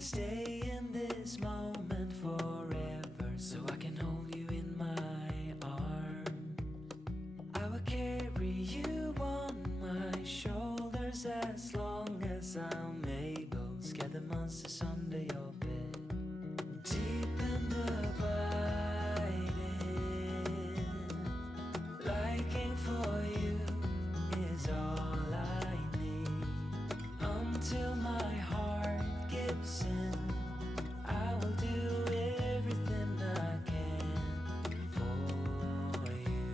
Stay in this moment forever, so I can hold you in my arm. I will carry you on my shoulders as long as I'm able. Scare the monsters under your bed. Deep in the biting, liking for you is all I need. Until my heart gives in, I will do everything I can for you.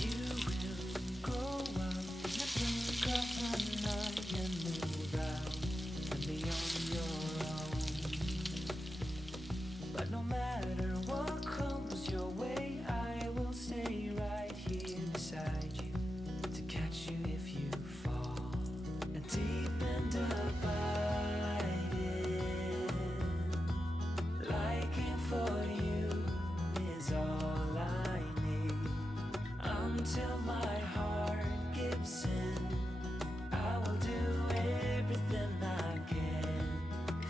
You will grow up in the blink of an eye and move out and beyond your own. But no matter what comes your way, I will stay right here beside you to catch you if you fall. And deep and abiding, liking for you is all I need. Until my heart gives in, I will do everything I can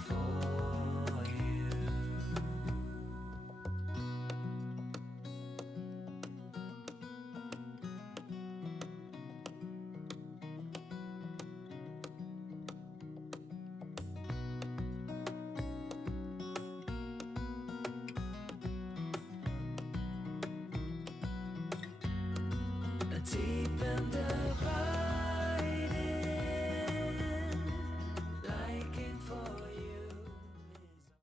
for you. Deep in